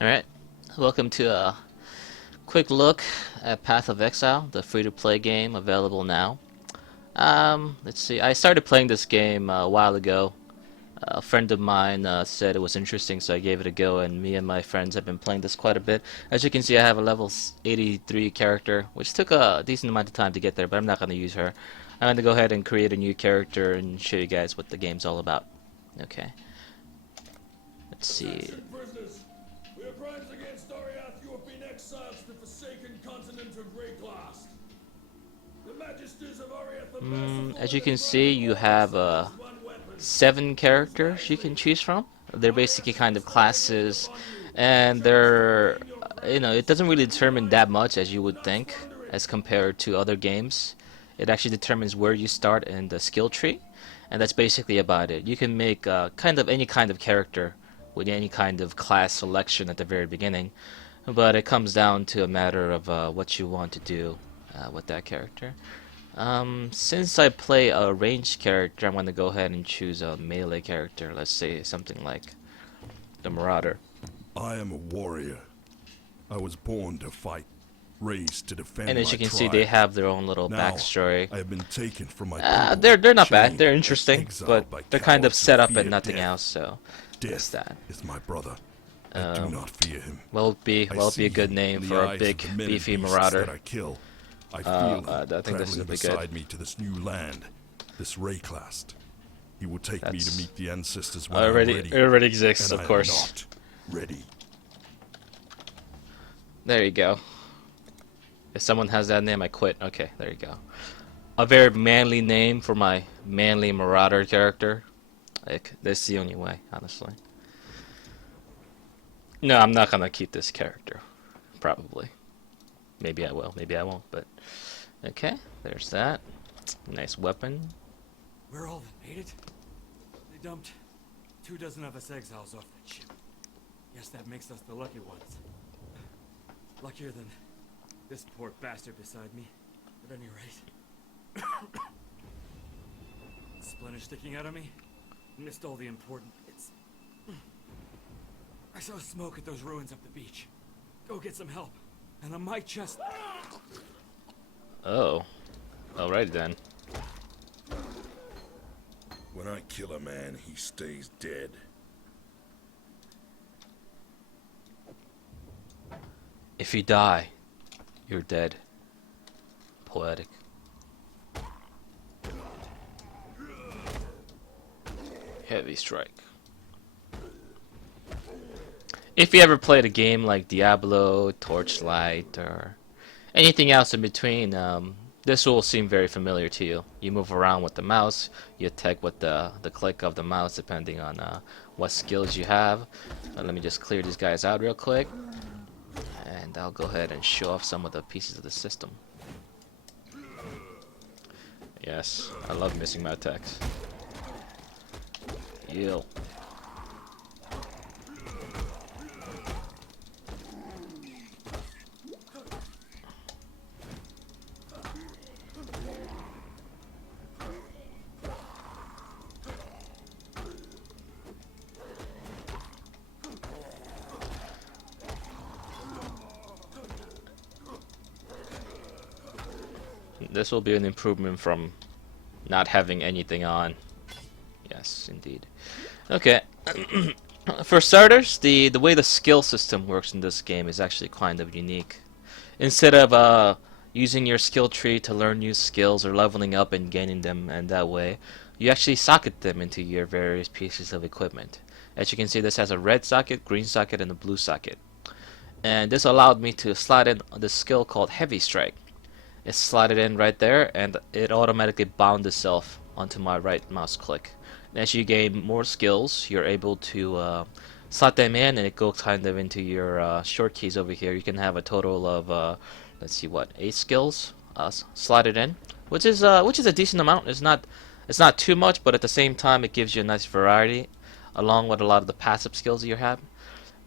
Alright, welcome to a quick look at Path of Exile, the free-to-play game available now. Let's see, I started playing this game a while ago. A friend of mine said it was interesting, so I gave it a go, and me and my friends have been playing this quite a bit. As you can see, I have a level 83 character, which took a decent amount of time to get there, but I'm not going to use her. I'm going to go ahead and create a new character and show you guys what the game's all about. Okay, let's see. You have been exiled to the forsaken continent of Rayclast. The Magisters of Oriath As you can see, you have 7 characters you can choose from. They're basically kind of classes, and they're, it doesn't really determine that much as you would think as compared to other games. It actually determines where you start in the skill tree, and that's basically about it. You can make kind of any kind of character with any kind of class selection at the very beginning, but it comes down to a matter of what you want to do with that character. Since I play a ranged character, I'm going to go ahead and choose a melee character. Let's say something like the Marauder. I am a warrior. I was born to fight, raised to defend And as my you can tribe. see, they have their own little Now, backstory. I have been taken from my people, They're not bad. chained They're and interesting, exiled by but they're kind of cowards who set up fear and nothing death. else. So that's Death that. is my brother. I do not fear him. Well, it'd I be a see good him name in the for a eyes big, of the men and beefy beasts Marauder. that I kill. I feel him I think this traveling will be beside good. me to this new land, this Rayclast. He will take me That's to meet the ancestors when Already, I'm ready. it already exists, and of I course. am not ready. There you go. If someone has that name, I quit. Okay, there you go. A very manly name for my manly Marauder character. Like, that's the only way, honestly. No, I'm not gonna keep this character. Probably. Maybe I will, maybe I won't, but... Okay, there's that. Nice weapon. We're all that made it. They dumped 24 of us exiles off that ship. Guess that makes us the lucky ones. Luckier than this poor bastard beside me. At any rate. Splinter sticking out of me? Missed all the important bits. I saw smoke at those ruins up the beach. Go get some help. And I might just... Oh. Alright then. When I kill a man, he stays dead. If you die, you're dead. Poetic. Heavy strike. If you ever played a game like Diablo, Torchlight, or anything else in between, this will seem very familiar to you. You move around with the mouse, you attack with the click of the mouse depending on what skills you have. Let me just clear these guys out real quick. And I'll go ahead and show off some of the pieces of the system. Yes, I love missing my attacks. Yo. This will be an improvement from not having anything on. Yes, indeed. Okay. For starters, the way the skill system works in this game is actually kind of unique. Instead of using your skill tree to learn new skills or leveling up and gaining them, and that way, you actually socket them into your various pieces of equipment. As you can see, this has a red socket, green socket, and a blue socket. And this allowed me to slide in the skill called Heavy Strike. It's slotted in right there, and it automatically bound itself onto my right mouse click. And as you gain more skills, you're able to slot them in, and it goes kind of into your short keys over here. You can have a total of let's see, what, 8 skills slotted in, which is a decent amount. It's not too much, but at the same time, it gives you a nice variety, along with a lot of the passive skills you have.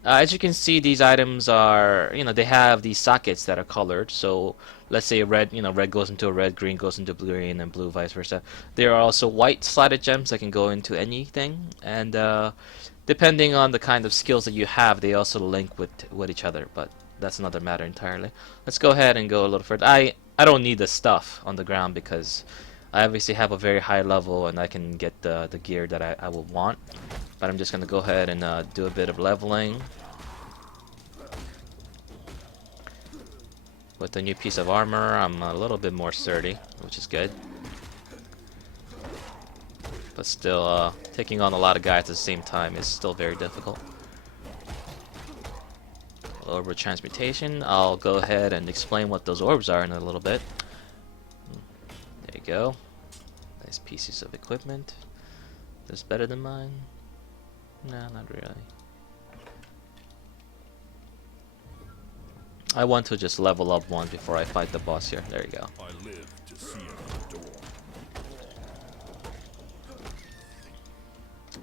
As you can see, these items are, they have these sockets that are colored. So let's say red, red goes into a red, green goes into blue, green, and blue vice versa. There are also white slotted gems that can go into anything, and depending on the kind of skills that you have, they also link with each other, but that's another matter entirely. Let's go ahead and go a little further. I don't need the stuff on the ground because I obviously have a very high level and I can get the gear that I will want. But I'm just going to go ahead and do a bit of leveling. With the new piece of armor, I'm a little bit more sturdy, which is good. But still, taking on a lot of guys at the same time is still very difficult. Orb of transmutation. I'll go ahead and explain what those orbs are in a little bit. There you go. Nice pieces of equipment. This better than mine? No, not really. I want to just level up one before I fight the boss here. There you go. I live to see it adorned.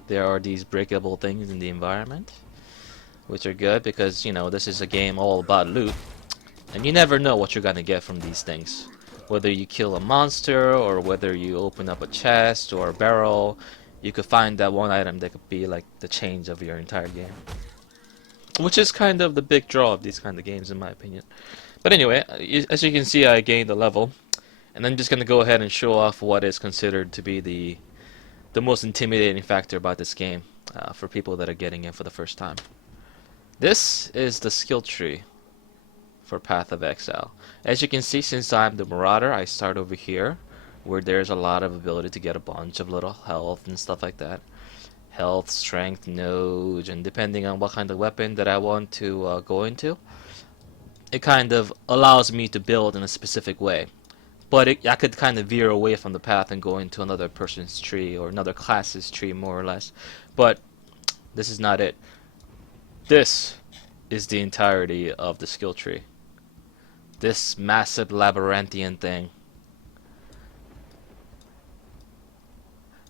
There are these breakable things in the environment, which are good because, you know, this is a game all about loot, and you never know what you're gonna get from these things. Whether you kill a monster, or whether you open up a chest or a barrel, you could find that one item that could be like the change of your entire game. Which is kind of the big draw of these kind of games, in my opinion. But anyway, as you can see, I gained a level, and I'm just gonna go ahead and show off what is considered to be the most intimidating factor about this game for people that are getting in for the first time. This is the skill tree for Path of Exile. As you can see, since I'm the Marauder, I start over here, where there's a lot of ability to get a bunch of little health and stuff like that. Health, strength, node, and depending on what kind of weapon that I want to go into, it kind of allows me to build in a specific way. But I could kind of veer away from the path and go into another person's tree or another class's tree, more or less. But this is not it. This is the entirety of the skill tree. This massive labyrinthian thing.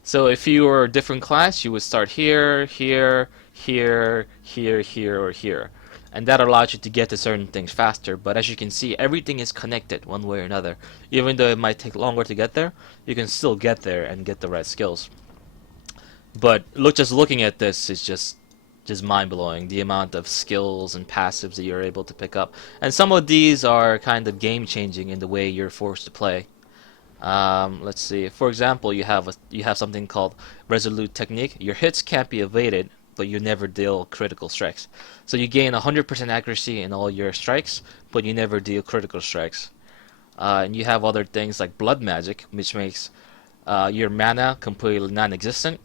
So if you were a different class, you would start here, here, here, here, here, or here. And that allows you to get to certain things faster, but as you can see, everything is connected one way or another. Even though it might take longer to get there, you can still get there and get the right skills. But just looking at this is just mind-blowing, the amount of skills and passives that you're able to pick up. And some of these are kind of game-changing in the way you're forced to play. Let's see. For example, you have something called Resolute Technique. Your hits can't be evaded, but you never deal critical strikes. So you gain 100% accuracy in all your strikes, but you never deal critical strikes. And you have other things like Blood Magic, which makes your mana completely non-existent,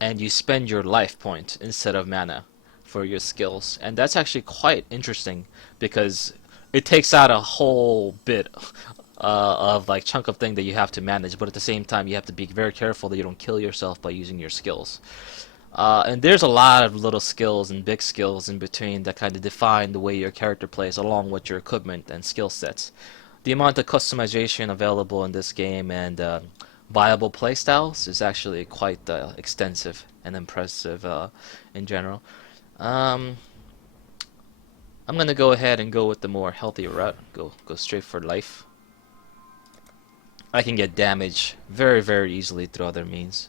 and you spend your life point instead of mana for your skills. And that's actually quite interesting because it takes out a whole bit of like chunk of thing that you have to manage, but at the same time you have to be very careful that you don't kill yourself by using your skills. And there's a lot of little skills and big skills in between that kind of define the way your character plays along with your equipment and skill sets. The amount of customization available in this game and viable playstyles is actually quite extensive and impressive in general. I'm gonna go ahead and go with the more healthy route. Go straight for life. I can get damage very, very easily through other means.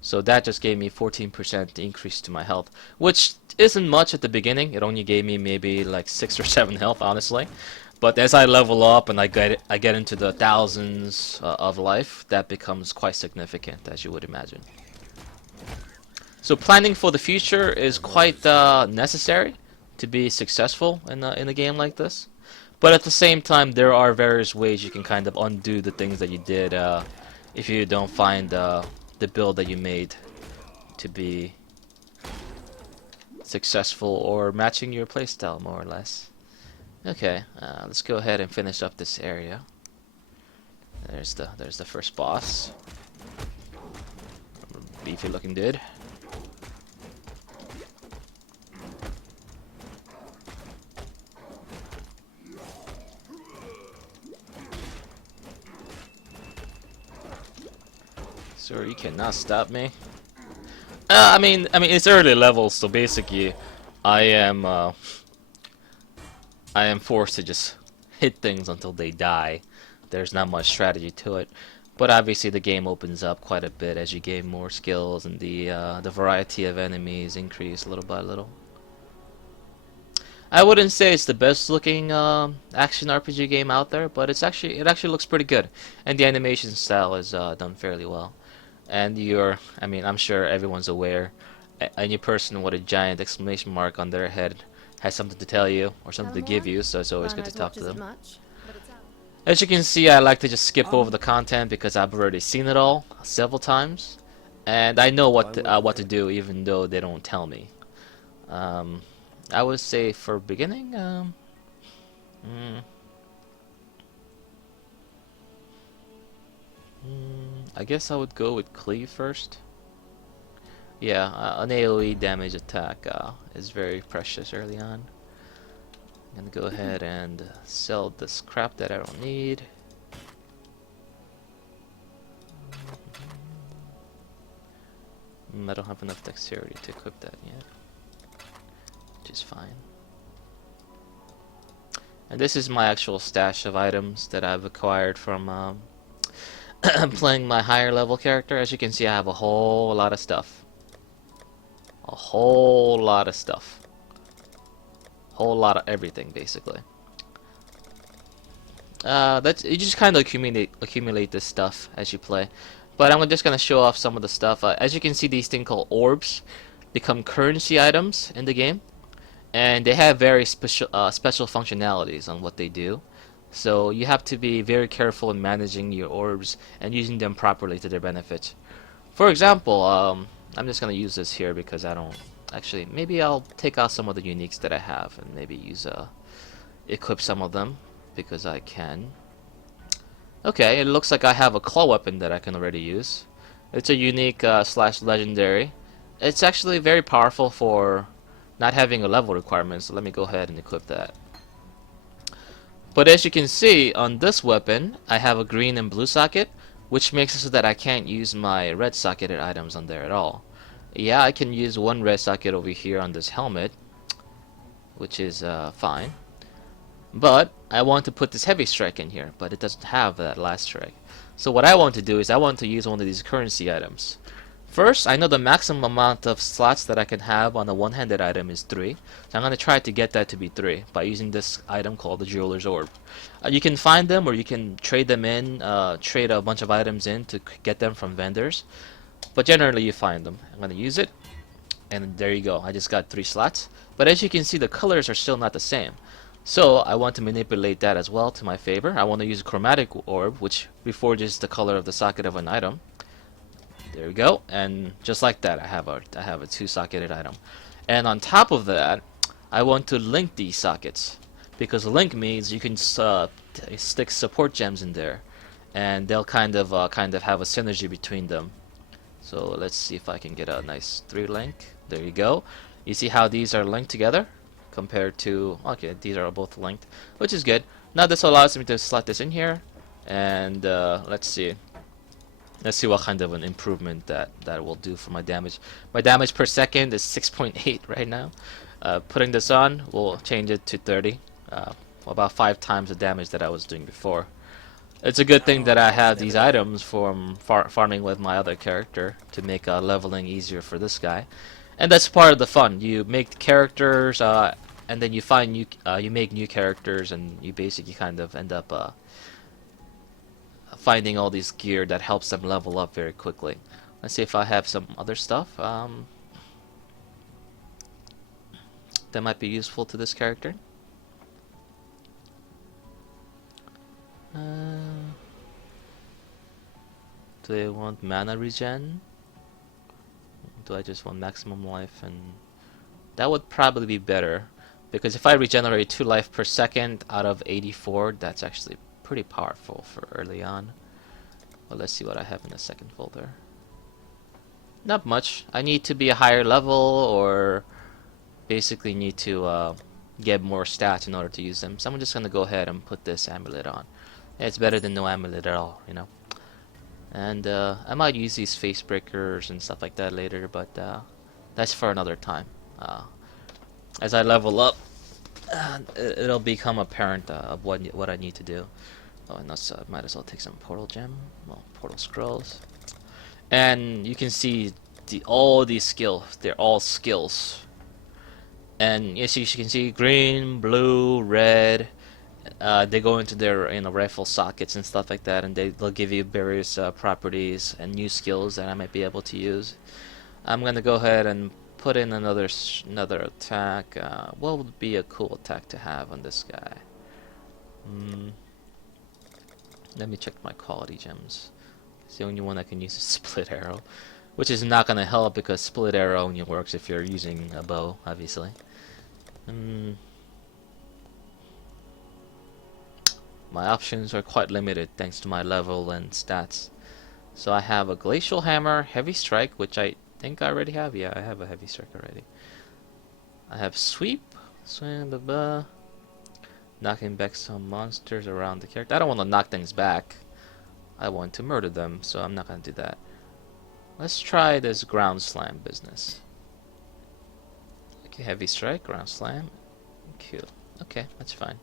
So that just gave me 14% increase to my health, which isn't much at the beginning. It only gave me maybe like 6 or 7 health, honestly. But as I level up and I get into the thousands of life, that becomes quite significant, as you would imagine. So planning for the future is quite necessary to be successful in a game like this. But at the same time, there are various ways you can kind of undo the things that you did if you don't find the build that you made to be successful or matching your playstyle, more or less. Okay, let's go ahead and finish up this area. There's the first boss. Beefy looking dude. Sir, you cannot stop me. I mean, it's early levels, so basically, I am forced to just hit things until they die. There's not much strategy to it. But obviously the game opens up quite a bit as you gain more skills and the variety of enemies increase little by little. I wouldn't say it's the best looking action RPG game out there, but it actually looks pretty good, and the animation style is done fairly well. And I mean, I'm sure everyone's aware, any person with a giant exclamation mark on their head has something to tell you or something to give you, so it's always good to talk to them. As you can see, I like to just skip over the content because I've already seen it all several times, and I know what to do even though they don't tell me. I would say for beginning, I guess I would go with Cleave first. Yeah, an AoE damage attack is very precious early on. I'm gonna go ahead and sell this crap that I don't need. I don't have enough dexterity to equip that yet, which is fine. And this is my actual stash of items that I've acquired from playing my higher level character. As you can see, I have a whole lot of stuff. A whole lot of stuff. Whole lot of everything, basically. You just kind of accumulate this stuff as you play. But I'm just gonna show off some of the stuff. As you can see, these things called orbs become currency items in the game, and they have very special functionalities on what they do. So you have to be very careful in managing your orbs and using them properly to their benefit. For example, I'm just gonna use this here because I don't actually. Maybe I'll take out some of the uniques that I have and maybe use equip some of them because I can. Okay, it looks like I have a claw weapon that I can already use. It's a unique slash legendary. It's actually very powerful for not having a level requirement, so let me go ahead and equip that. But as you can see, on this weapon, I have a green and blue socket, which makes it so that I can't use my red socketed items on there at all. Yeah, I can use one red socket over here on this helmet, which is fine. But I want to put this heavy strike in here, but it doesn't have that last strike. So what I want to do is I want to use one of these currency items. First, I know the maximum amount of slots that I can have on a one-handed item is 3. So I'm going to try to get that to be 3 by using this item called the Jeweler's Orb. You can find them or you can trade them in, trade a bunch of items in to get them from vendors. But generally you find them. I'm going to use it, and there you go. I just got 3 slots. But as you can see, the colors are still not the same. So I want to manipulate that as well to my favor. I want to use a chromatic orb, which reforges the color of the socket of an item. There we go, and just like that, I have a 2-socketed item. And on top of that, I want to link these sockets, because link means you can stick support gems in there, and they'll kind of have a synergy between them. So let's see if I can get a nice 3 link. There you go. You see how these are linked together? Compared to, okay, these are both linked, which is good. Now this allows me to slot this in here, and let's see what kind of an improvement that will do for my damage. My damage per second is 6.8 right now. Putting this on will change it to 30, about 5 times the damage that I was doing before. It's a good thing that I have these items from farming with my other character to make leveling easier for this guy. And that's part of the fun. You make characters, and then you find you make new characters, and you basically kind of end up finding all these gear that helps them level up very quickly. Let's see if I have some other stuff that might be useful to this character. Do I want mana regen? Do I just want maximum life? And that would probably be better, because if I regenerate 2 life per second out of 84, that's actually pretty powerful for early on. Well, let's see what I have in the second folder. Not much. I need to be a higher level, or basically need to get more stats in order to use them. So I'm just gonna go ahead and put this amulet on. It's better than no amulet at all, you know. And I might use these face breakers and stuff like that later, but that's for another time. As I level up, it'll become apparent of what I need to do. Oh, and also might as well take some portal gem. Well, portal scrolls. And you can see all these skills. They're all skills. And yes, you can see green, blue, red. They go into their rifle sockets and stuff like that, and they'll give you various properties and new skills that I might be able to use. I'm gonna go ahead and put in another attack. What would be a cool attack to have on this guy? Let me check my quality gems. It's the only one I can use is split arrow, which is not gonna help because split arrow only works if you're using a bow, obviously. My options are quite limited thanks to my level and stats. So I have a glacial hammer, heavy strike, which I think I already have. Yeah, I have a heavy strike already. I have sweep, swing, knocking back some monsters around the character. I don't want to knock things back. I want to murder them, so I'm not gonna do that. Let's try this ground slam business. Okay, heavy strike, ground slam. Cool. Okay, that's fine.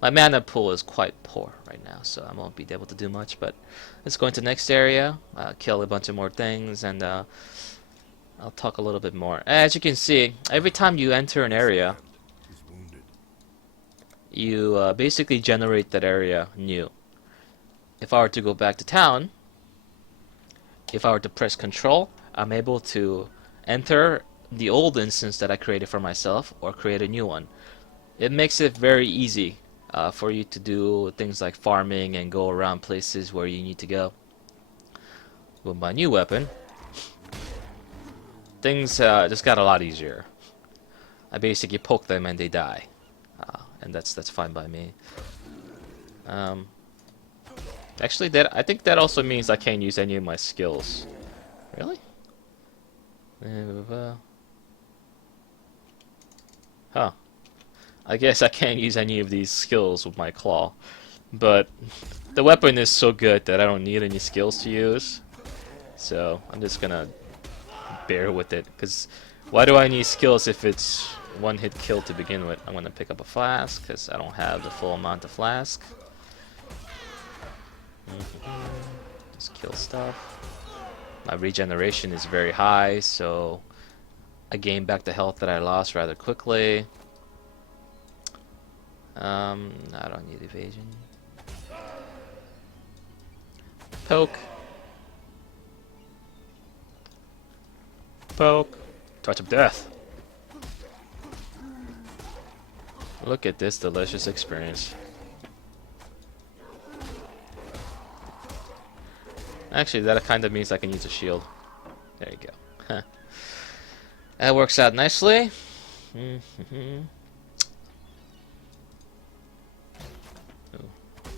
My mana pool is quite poor right now, so I won't be able to do much, but let's go into the next area, kill a bunch of more things, and I'll talk a little bit more. As you can see, every time you enter an area, you basically generate that area new. If I were to go back to town, if I were to press control, I'm able to enter the old instance that I created for myself or create a new one. It makes it very easy for you to do things like farming and go around places where you need to go. With my new weapon, things just got a lot easier. I basically poke them and they die, and that's fine by me. Actually, I think that also means I can't use any of my skills. Really? Huh. I guess I can't use any of these skills with my claw. But the weapon is so good that I don't need any skills to use. So I'm just gonna bear with it. Because why do I need skills if it's one hit kill to begin with? I'm gonna pick up a flask because I don't have the full amount of flask. Just kill stuff. My regeneration is very high, so I gain back the health that I lost rather quickly. I don't need evasion. Poke. Poke. Touch of death. Look at this delicious experience. Actually, that kind of means I can use a shield. There you go. That works out nicely.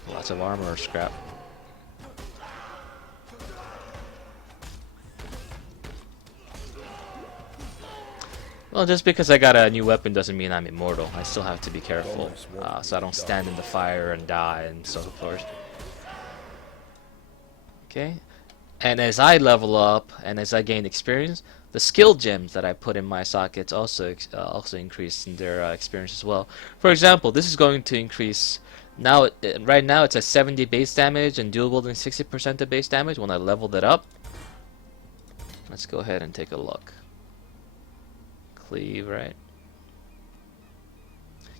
Lots of armor scrap. Well, just because I got a new weapon doesn't mean I'm immortal. I still have to be careful, so I don't stand in the fire and die and so forth. Okay, and as I level up and as I gain experience, the skill gems that I put in my sockets also increase in their experience as well. For example, this is going to increase. Now, right now it's a 70 base damage and dual wielding 60% of base damage. When I leveled it up, let's go ahead and take a look. Cleave, right?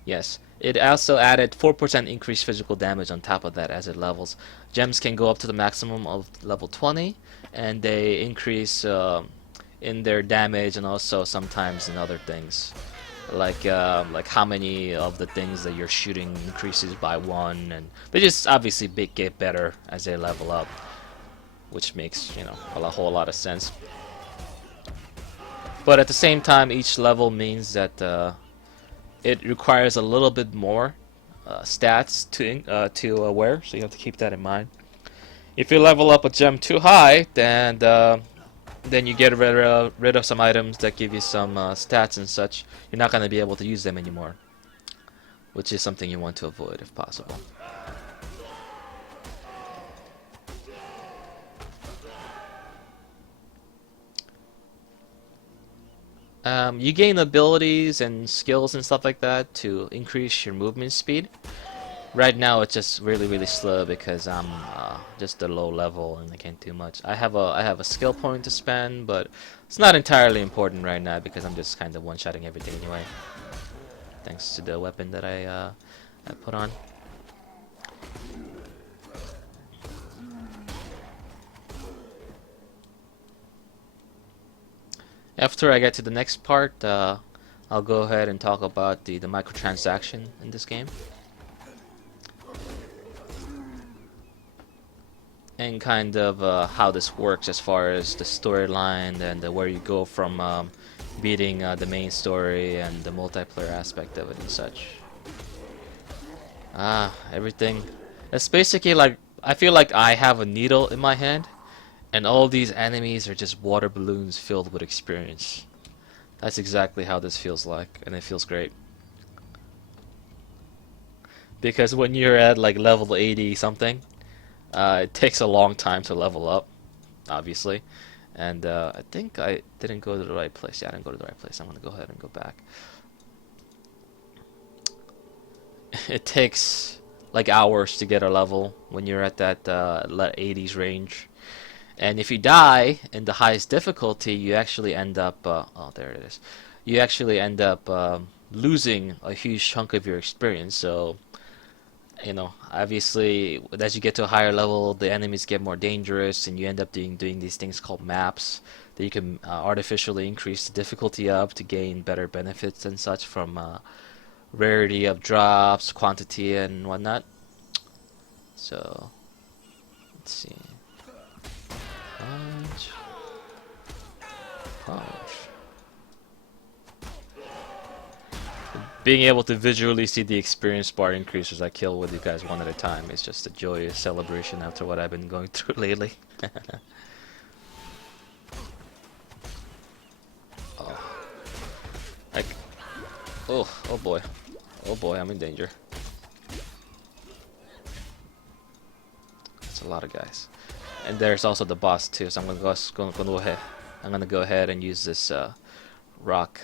Yes, it also added 4% increased physical damage on top of that as it levels. Gems can go up to the maximum of level 20, and they increase in their damage and also sometimes in other things. Like how many of the things that you're shooting increases by 1, and they just obviously get better as they level up, which makes, you know, a whole lot of sense. But at the same time, each level means that it requires a little bit more stats to wear, so you have to keep that in mind. If you level up a gem too high, then you get rid of some items that give you some stats and such. You're not going to be able to use them anymore, which is something you want to avoid if possible. You gain abilities and skills and stuff like that to increase your movement speed. Right now it's just really slow because I'm just a low level and I can't do much. I have a skill point to spend, but it's not entirely important right now because I'm just kind of one-shotting everything anyway. Thanks to the weapon that I put on. After I get to the next part, I'll go ahead and talk about the microtransaction in this game. And kind of how this works as far as the storyline and where you go from beating the main story and the multiplayer aspect of it and such. Everything. It's basically like, I feel like I have a needle in my hand and all these enemies are just water balloons filled with experience. That's exactly how this feels like, and it feels great. Because when you're at like level 80 something, it takes a long time to level up, obviously. And I think I didn't go to the right place. Yeah, I didn't go to the right place. I'm going to go ahead and go back. It takes like hours to get a level when you're at that 80s range. And if you die in the highest difficulty, you actually end up, oh, there it is. You actually end up losing a huge chunk of your experience. So, you know, obviously, as you get to a higher level, the enemies get more dangerous, and you end up doing these things called maps that you can artificially increase the difficulty of to gain better benefits and such from rarity of drops, quantity, and whatnot. So, let's see. Punch. Punch. Being able to visually see the experience bar increase as I kill with you guys one at a time is just a joyous celebration after what I've been going through lately. Oh. Like, oh boy. Oh boy, I'm in danger. That's a lot of guys. And there's also the boss too, so I'm gonna go ahead and use this rock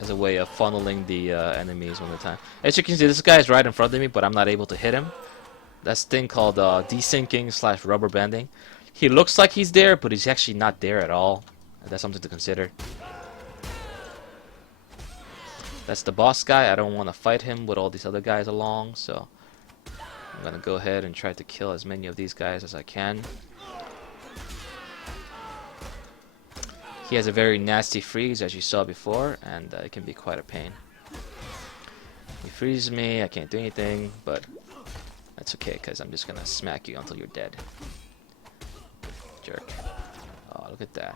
as a way of funneling the enemies one at a time. As you can see, this guy is right in front of me, but I'm not able to hit him. That's a thing called desyncing / rubber banding. He looks like he's there, but he's actually not there at all. That's something to consider. That's the boss guy. I don't want to fight him with all these other guys along, so I'm gonna go ahead and try to kill as many of these guys as I can. He has a very nasty freeze, as you saw before, and it can be quite a pain. He freezes me, I can't do anything, but that's okay, because I'm just gonna smack you until you're dead. Jerk. Oh, look at that.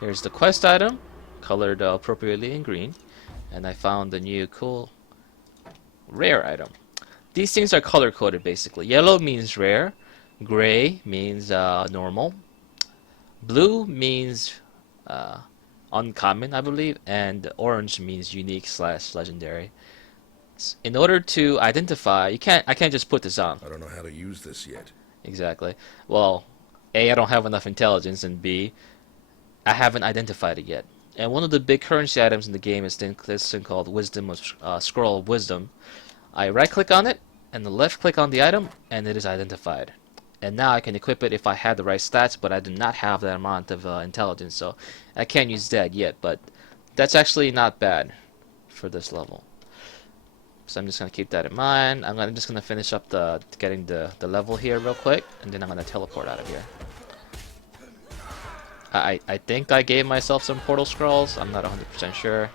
Here's the quest item, colored appropriately in green, and I found the new cool rare item. These things are color-coded, basically. Yellow means rare, gray means normal, blue means uncommon, I believe, and orange means unique / legendary. In order to identify, I can't just put this on. I don't know how to use this yet. Exactly. Well, A, I don't have enough intelligence, and B, I haven't identified it yet. And one of the big currency items in the game is this thing called Wisdom of Scroll of Wisdom. I right-click on it, and the left-click on the item, and it is identified. And now I can equip it if I had the right stats, but I do not have that amount of intelligence, so I can't use that yet. But that's actually not bad for this level. So I'm just gonna keep that in mind. I'm just gonna finish up getting the level here real quick, and then I'm gonna teleport out of here. I think I gave myself some portal scrolls. I'm not 100% sure.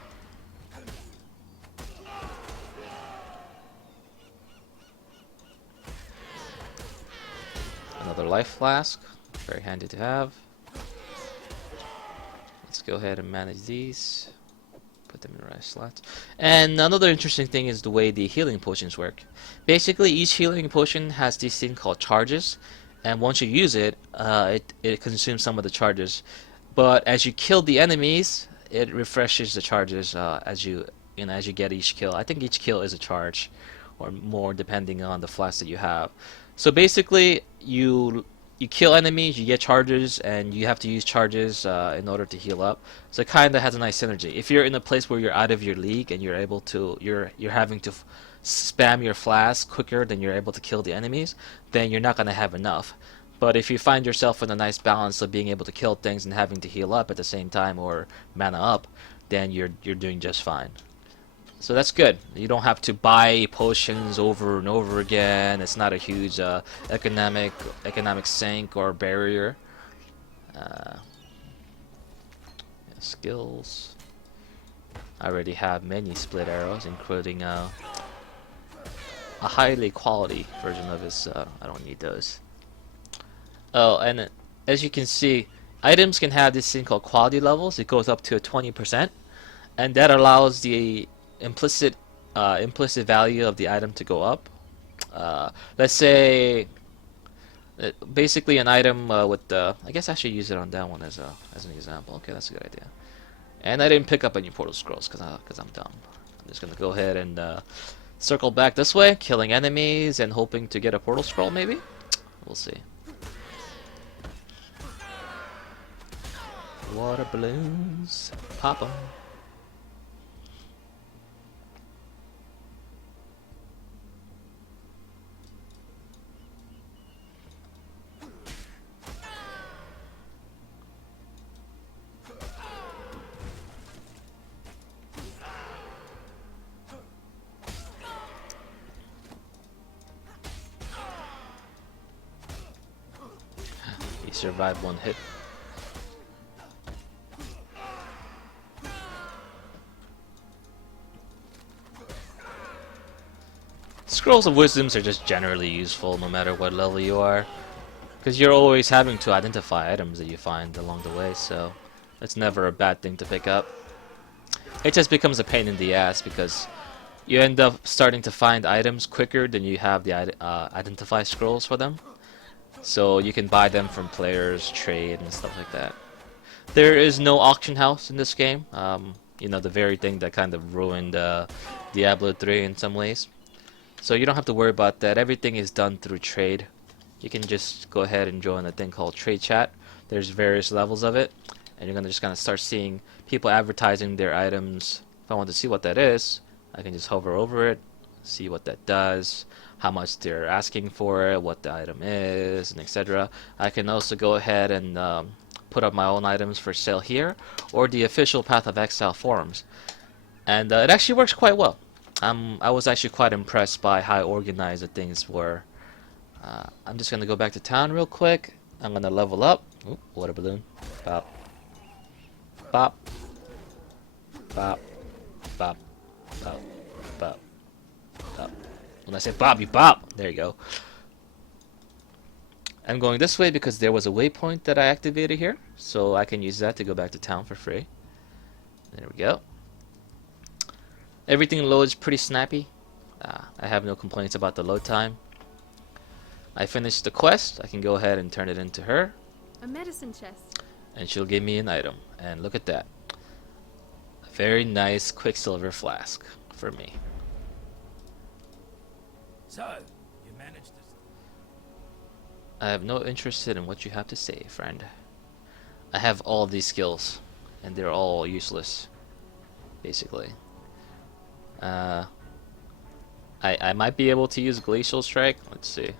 Another life flask, very handy to have. Let's go ahead and manage these. Put them in the right slots. And another interesting thing is the way the healing potions work. Basically, each healing potion has this thing called charges, and once you use it, it consumes some of the charges. But as you kill the enemies, it refreshes the charges as you get each kill. I think each kill is a charge, or more depending on the flask that you have. So basically, you you kill enemies, you get charges, and you have to use charges in order to heal up. So it kind of has a nice synergy. If you're in a place where you're out of your league and you're having to spam your flask quicker than you're able to kill the enemies, then you're not gonna have enough. But if you find yourself in a nice balance of being able to kill things and having to heal up at the same time or mana up, then you're doing just fine. So that's good. You don't have to buy potions over and over again. It's not a huge economic sink or barrier. Yeah, skills. I already have many split arrows, including a highly quality version of it, so I don't need those. Oh, and as you can see, items can have this thing called quality levels. It goes up to 20%, and that allows the implicit value of the item to go up. Let's say basically an item with the, I guess I should use it on that one as an example. Okay, that's a good idea. And I didn't pick up any portal scrolls because I'm dumb. I'm just gonna go ahead and circle back this way, killing enemies and hoping to get a portal scroll maybe. We'll see. Water balloons, pop 'em. He survived one hit. Scrolls of Wisdoms are just generally useful no matter what level you are, because you're always having to identify items that you find along the way, so it's never a bad thing to pick up. It just becomes a pain in the ass because you end up starting to find items quicker than you have the identify scrolls for them, so you can buy them from players, trade, and stuff like that. There is no auction house in this game, you know, the very thing that kind of ruined Diablo 3 in some ways. So you don't have to worry about that. Everything is done through trade. You can just go ahead and join a thing called trade chat. There's various levels of it, and you're gonna start seeing people advertising their items. If I want to see what that is, I can just hover over it, see what that does, how much they're asking for it, what the item is, and etc. I can also go ahead and put up my own items for sale here, or the official Path of Exile forums, and it actually works quite well. I was actually quite impressed by how organized the things were. I'm just gonna go back to town real quick. I'm gonna level up. Ooh, water balloon. Bop. Bop. Bop. Bop. Bop. Bop. Bop. When I say bop, you bop! There you go. I'm going this way because there was a waypoint that I activated here, so I can use that to go back to town for free. There we go. Everything loads pretty snappy. I have no complaints about the load time. I finished the quest. I can go ahead and turn it into her. A medicine chest. And she'll give me an item. And look at that. A very nice Quicksilver flask for me. So, you managed to... I have no interest in what you have to say, friend. I have all of these skills, and they're all useless, basically. I might be able to use Glacial Strike. Let's see.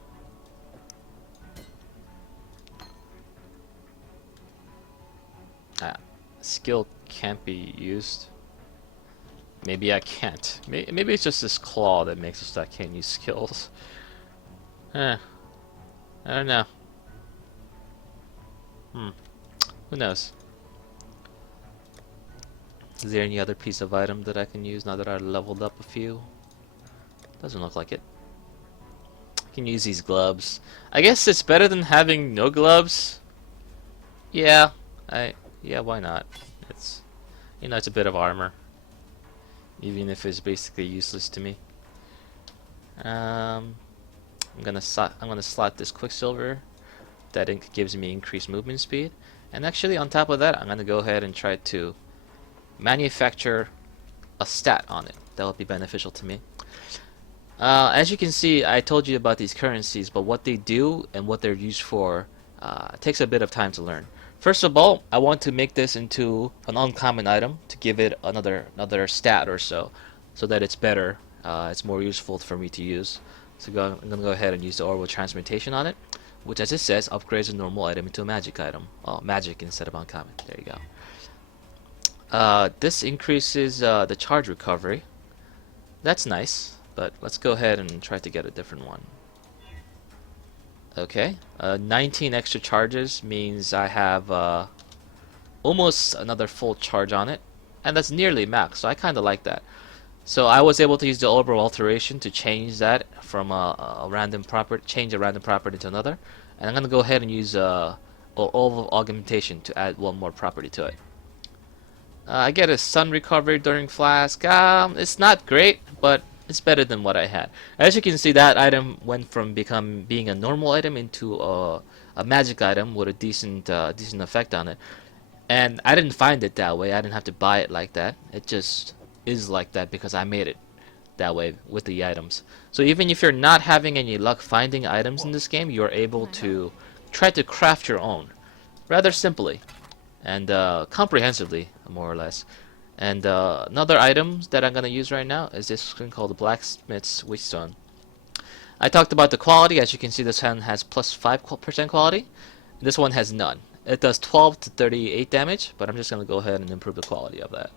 Skill can't be used. Maybe I can't. Maybe it's just this claw that makes us that I can't use skills. I don't know. Who knows? Is there any other piece of item that I can use now that I leveled up a few? Doesn't look like it. I can use these gloves. I guess it's better than having no gloves. Yeah, why not? It's, you know, it's a bit of armor, even if it's basically useless to me. I'm gonna slot this Quicksilver. That gives me increased movement speed, and actually on top of that, I'm gonna go ahead and try to manufacture a stat on it. That will be beneficial to me. As you can see, I told you about these currencies, but what they do and what they're used for It takes a bit of time to learn. First of all, I want to make this into an uncommon item to give it another stat or so that it's better. It's more useful for me to use. So I'm gonna go ahead and use the orbital transmutation on it, which, as it says, upgrades a normal item into a magic item. Oh, magic instead of uncommon. There you go. This increases the charge recovery. That's nice, but let's go ahead and try to get a different one. Okay, 19 extra charges means I have almost another full charge on it, and that's nearly max, so I kind of like that. So I was able to use the orbital alteration to change that from a random property, change a random property to another, and I'm gonna go ahead and use orbital augmentation to add one more property to it. I get a sun recovery during flask. It's not great, but it's better than what I had. As you can see, that item went from being a normal item into a magic item with a decent effect on it. And I didn't find it that way. I didn't have to buy it like that. It just is like that because I made it that way with the items. So even if you're not having any luck finding items in this game, you're able to try to craft your own rather simply and comprehensively, more or less. And another item that I'm going to use right now is this thing called the Blacksmith's Whetstone. I talked about the quality. As you can see, this one has plus 5% quality. This one has none. It does 12 to 38 damage, but I'm just going to go ahead and improve the quality of that.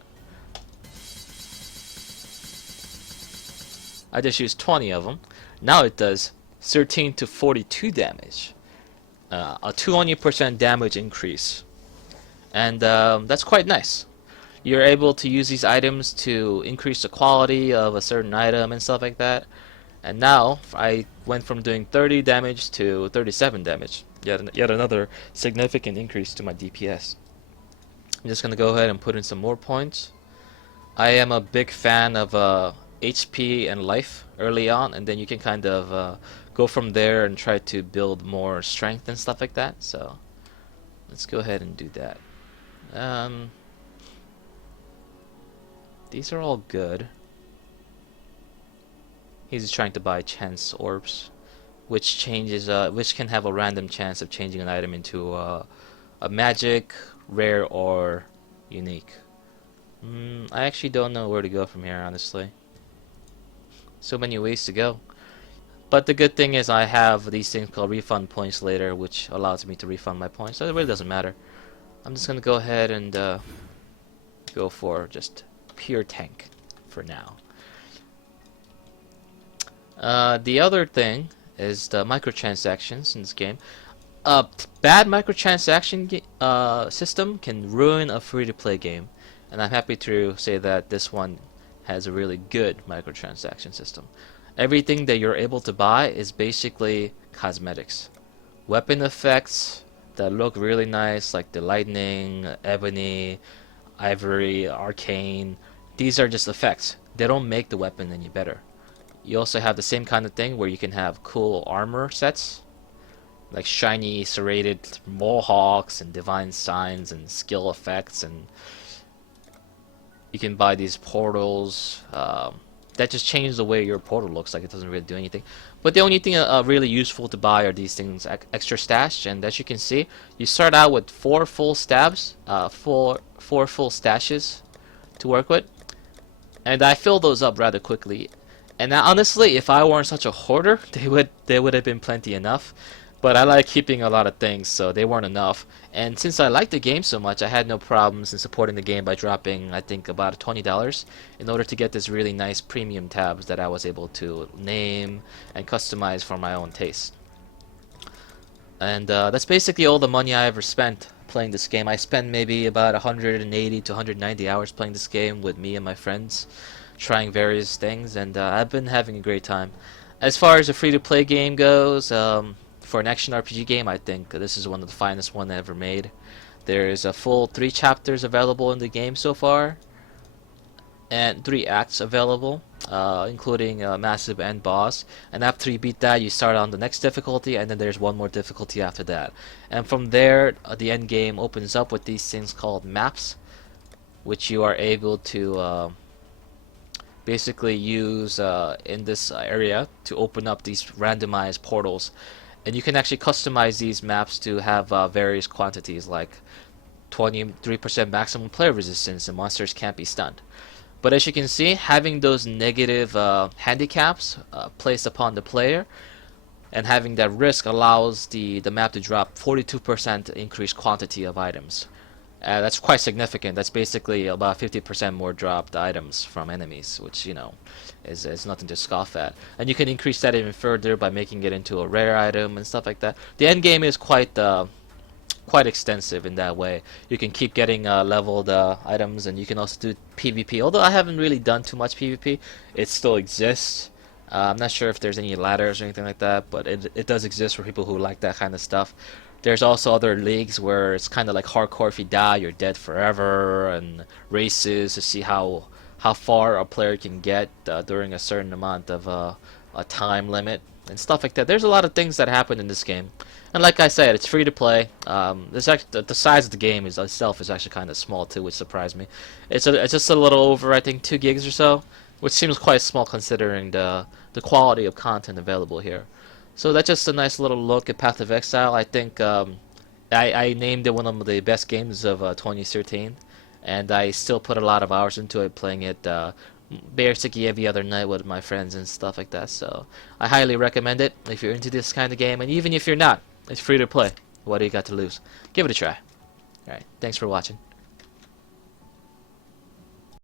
I just used 20 of them. Now it does 13 to 42 damage. A 20% damage increase. And that's quite nice. You're able to use these items to increase the quality of a certain item and stuff like that. And now I went from doing 30 damage to 37 damage. Yet another significant increase to my DPS. I'm just gonna go ahead and put in some more points. I am a big fan of HP and life early on, and then you can kind of go from there and try to build more strength and stuff like that. So let's go ahead and do that. These are all good. He's just trying to buy chance orbs, which can have a random chance of changing an item into a magic, rare, or unique. I actually don't know where to go from here, honestly. So many ways to go. But the good thing is I have these things called refund points later, which allows me to refund my points, so it really doesn't matter. I'm just gonna go ahead and go for just pure tank for now. The other thing is the microtransactions in this game. A bad microtransaction system can ruin a free-to-play game, and I'm happy to say that this one has a really good microtransaction system. Everything that you're able to buy is basically cosmetics. Weapon effects that look really nice, like the lightning, ebony, ivory, arcane. These are just effects. They don't make the weapon any better. You also have the same kind of thing where you can have cool armor sets, like shiny serrated mohawks and divine signs and skill effects, and you can buy these portals that just change the way your portal looks. Like it doesn't really do anything. But the only thing really useful to buy are these things, extra stash. And as you can see, you start out with 4 full stabs, four full stashes to work with, and I fill those up rather quickly. And honestly, if I weren't such a hoarder, they would have been plenty enough. But I like keeping a lot of things, so they weren't enough. And since I like the game so much, I had no problems in supporting the game by dropping, I think, about $20 in order to get this really nice premium tabs that I was able to name and customize for my own taste. And that's basically all the money I ever spent playing this game. I spent maybe about 180 to 190 hours playing this game with me and my friends, trying various things, and I've been having a great time. As far as a free-to-play game goes, for an action RPG game, I think this is one of the finest one ever made. There's a full 3 chapters available in the game so far, and 3 acts available, including a massive end boss. And after you beat that, you start on the next difficulty, and then there's one more difficulty after that. And from there, the end game opens up with these things called maps, which you are able to basically use in this area to open up these randomized portals. And you can actually customize these maps to have various quantities, like 23% maximum player resistance and monsters can't be stunned. But as you can see, having those negative handicaps placed upon the player and having that risk allows the map to drop 42% increased quantity of items. That's quite significant. That's basically about 50% more dropped items from enemies, which, you know, is nothing to scoff at. And you can increase that even further by making it into a rare item and stuff like that. The end game is quite extensive in that way. You can keep getting leveled items, and you can also do PvP. Although I haven't really done too much PvP, it still exists. I'm not sure if there's any ladders or anything like that, but it does exist for people who like that kind of stuff. There's also other leagues where it's kind of like hardcore. If you die, you're dead forever, and races to see how far a player can get during a certain amount of a time limit and stuff like that. There's a lot of things that happen in this game, and like I said, it's free to play. There's actually, the size of the game itself is actually kind of small too, which surprised me. It's just a little over, I think, 2 gigs or so, which seems quite small considering the quality of content available here. So that's just a nice little look at Path of Exile. I think I named it one of the best games of 2013, and I still put a lot of hours into it, playing it basically every other night with my friends and stuff like that. So I highly recommend it if you're into this kind of game, and even if you're not, it's free to play. What do you got to lose? Give it a try. Alright, thanks for watching.